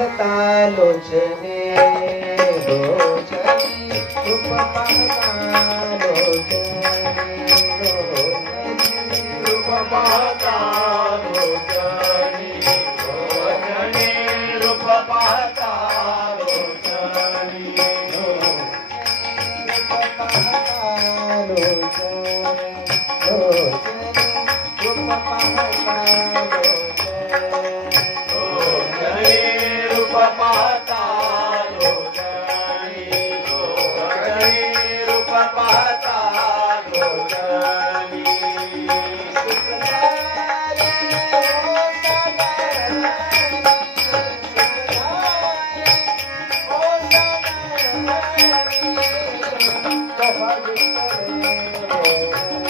महतालोचने रोचने रूप महतालोचने रोचने रूप महतालोचने रोचने रूप महतालोचने रोचने रूप महतालोचने रोचने रूप महतालोचने রূপ पाहता जोगী जोगী রূপ पाहता जोगী সুধা লয় ওতাতে সুধা লয় ওতাতে সহি গীত ও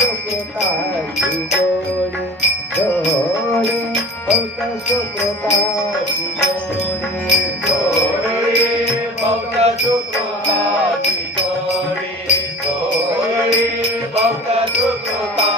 સુખતાજી જોડે જોડે ભવત સુખતાજી જોડે જોડે ભવત સુખતાજી જોડે જોડે ભવત સુખતા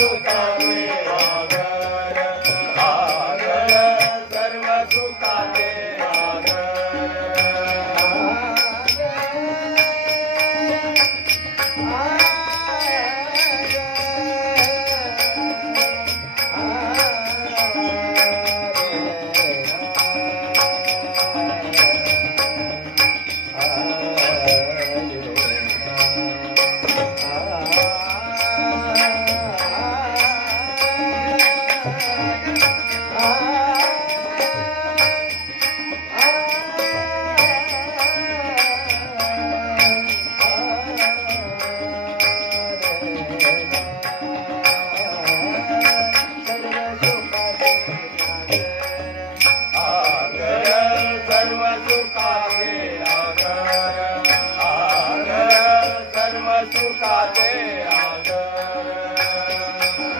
do caminho.